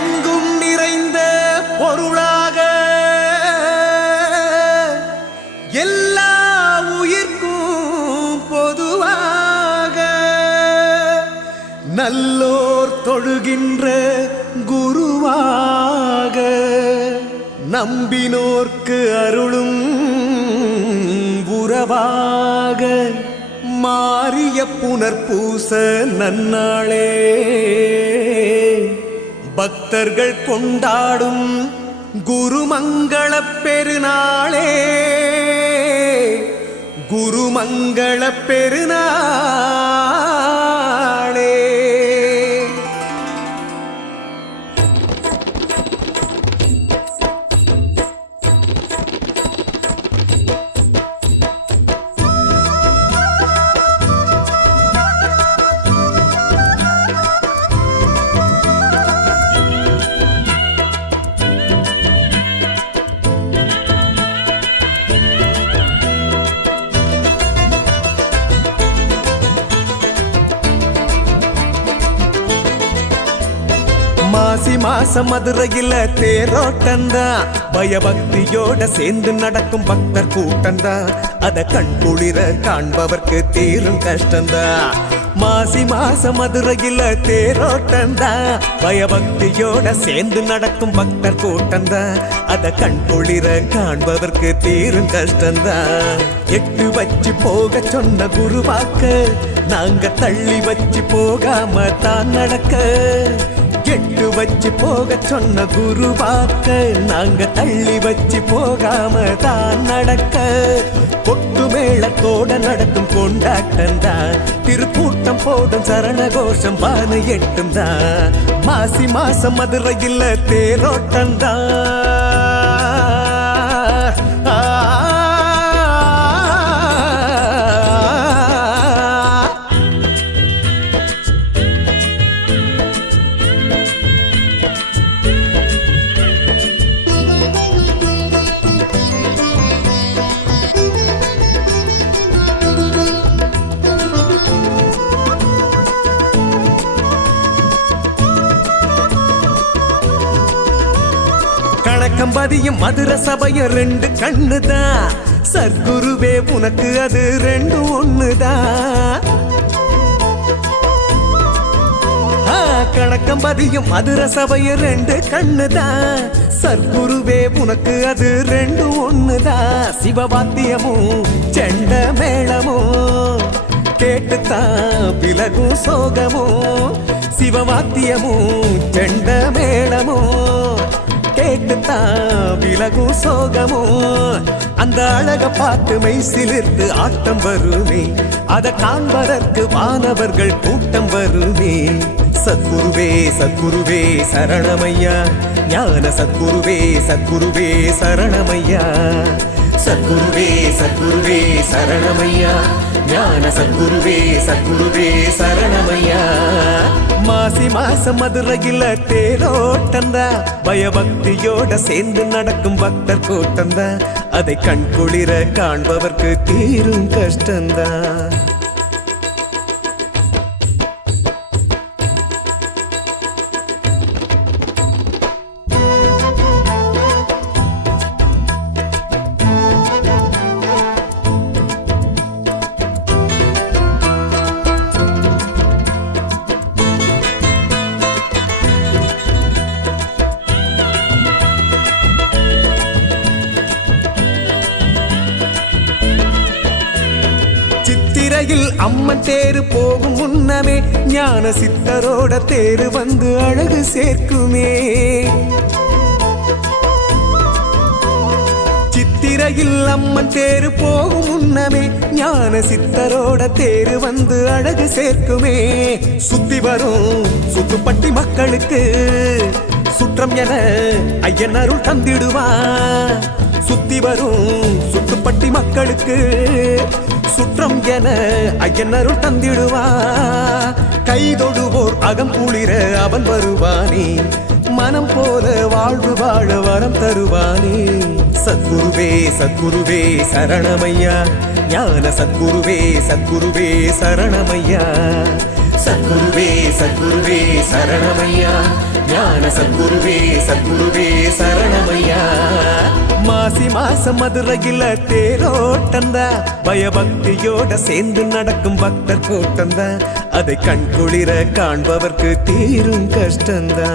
எங்கும் நிறைந்த பொருளாக எல்லா உயிர்க்கும் பொதுவாக நல்லோர் தொழுகின்ற குருவாக நம்பினோர்க்கு அருளும் உறவாக மாறிய புனர்பூச நன்னாளே பக்தர்கள் கொண்டாடும் குருமங்கள பெருநாளே குருமங்கள பெருநாளே. மாசி மாசம் மதுரையில தேரோட்டந்தான் பயபக்தியோட சேர்ந்து நடக்கும் பக்தர் கூட்டந்தான் அத கண்குளிர காண்பவர்க்கு தீரும் கஷ்டந்தான். மாசி மாசம் மதுரையில தேரோட்டந்தான் பயபக்தியோட சேர்ந்து நடக்கும் பக்தர் கூட்டந்தான் அத கண்குளிர காண்பவர்க்கு தீரும் கஷ்டந்தான். எட்டு வச்சு போக சொன்ன குருவாக்க நாங்க தள்ளி வச்சு போகாம தான் நடக்க எட்டு வச்சு போக சொன்ன குருவாக்க நாங்க தள்ளி வச்சு போகாம தான் நடக்க கொட்டு மேளத்தோட நடக்கும் கொண்டாட்டந்தான் திருக்கூட்டம் போடும் சரண கோஷம் பான எட்டும் தான் மாசி மாசம் மதுரையில் தேரோட்டந்தான். கணக்கம்பதியும் மதுர சபையும் ரெண்டு கண்ணுதான் சர்க்குருவே உனக்கு அது ரெண்டு ஒண்ணுதான். கணக்கம்பதியும் மதுர சபையும் ரெண்டு கண்ணுதான் சர்க்குருவே உனக்கு அது ரெண்டு ஒண்ணுதான். சிவவாத்தியமும் செண்ட மேளமும் கேட்டுத்தான் விலகும் சோகமும் சிவவாத்தியமும் செண்ட மேளமும் கேட்டுத்தான் விலகும் சோகமும் அந்த அழக பார்த்து மெய்சிலிருந்து ஆட்டம் வருமே அத காண்பதற்கு வானவர்கள் கூட்டம் வருமே. சத்குருவே சத்குருவே சரணமையா ஞான சத்குருவே சத்குருவே சரணமையா சத்குருவே சத்குருவே சரணமையா ஞான சத்குருவே சத்குருவே சரணமையா. மாசி மாசம் மதுரையில் தேரோட்டந்தா பயபக்தியோட சேர்ந்து நடக்கும் பக்தர் கூட்டந்தா அதை கண்குளிர காண்பவர்க்கு தீரும் கஷ்டந்தா. சித்திரையில் அம்மன் தேரு போகும் முன்னமே ஞான சித்தரோட தேரு வந்து அழகு சேர்க்குமே. சித்திரையில் அம்மன் தேரு போகும் முன்னமே ஞான சித்தரோட தேரு வந்து அழகு சேர்க்குமே. சுத்தி வரும் சுத்துப்பட்டி மக்களுக்கு சுற்றம் என ஐயன் அருள் தந்திடுவான். சுத்தி வரும் சுத்துப்பட்டி மக்களுக்கு சுற்றம் என ஐயன் அருள் தந்திடுவா. கைதொடுவோர் அகம் குளிர அவன் வருவானே மனம் போல வாழ்வு வாழ வரம் தருவானே. சத்குருவே சத்குருவே சரணமையா ஞான சத்குருவே சத்குருவே சரணமையா சத்குருவே சத்குருவே சரணமையா, ஞான சத்குருவே சத்குருவே சரணமையா. மாசி மாசம் மதுரையில தேரோட்டந்தா, பயபக்தியோட சேர்ந்து நடக்கும் பக்தர் கூட்டந்தா, அதை கண்குளிர காண்பவர்க்கு தீரும் கஷ்டந்தா.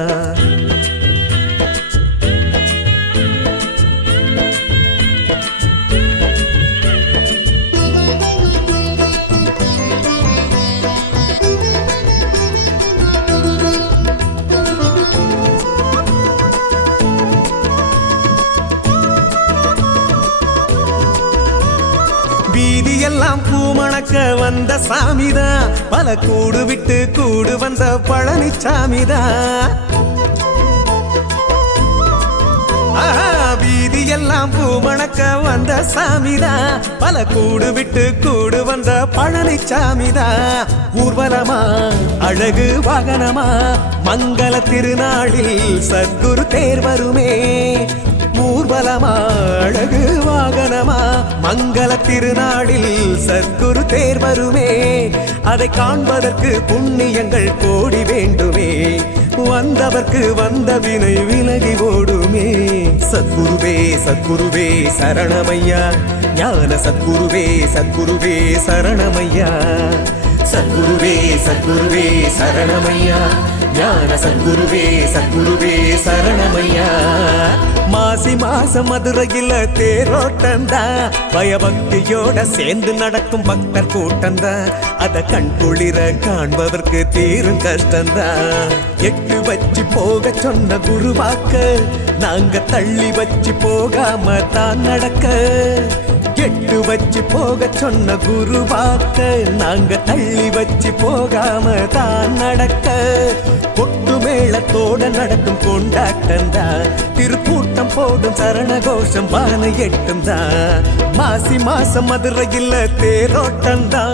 வீதியெல்லாம் பூமணக்க வந்த சாமிதான், பல கூடு விட்டு கூடு வந்த பழனிச்சாமிதான். வீதியெல்லாம் பூமணக்க வந்த சாமிதான், பல கூடு விட்டு கூடு வந்த பழனிச்சாமிதான். ஊர்வலமா அழகு வாகனமா, மங்கள திருநாளில் சத்குரு தேர் வருமே. ஊர்வலமா அழகு வாகனமா, மங்கள திருநாளில் சத்குரு தேர் வருமே. அதை காண்பதற்கு புண்ணியங்கள் கோடி வேண்டுமே, வந்தவர்க்கு வந்த வினை விலகி ஓடுமே. சத்குருவே சத்குருவே சரணமையா, ஞான சத்குருவே சத்குருவே சரணமையா. சத்குருவே சத்குருவே சரணமையா, ஞான சத்குருவே சத்குருவே சரணமையா. மாசி மாசம் மதுரையில தேரோட்டந்தா, பயபக்தியோட சேர்ந்து நடக்கும் பக்தர் கூட்டந்தா, அத கண்குளிர காண்பவர்க்கு தீரும் கஷ்டந்தா. எட்டு வச்சு போக சொன்ன குருவாக்க, நாங்க தள்ளி வச்சு போகாம தான் நடக்க. எட்டு வச்சு போக சொன்ன குருவாக்க, நாங்க தள்ளி வச்சு போகாம தான் நடக்க. கொட்டு மேளத்தோட நடக்கும் கொண்டாட்டந்தா, திருக்கூட்டம் போடும் சரண கோஷம் பானை எட்டும் தான். மாசி மாசம் மதுரையில் தேரோட்டந்தா.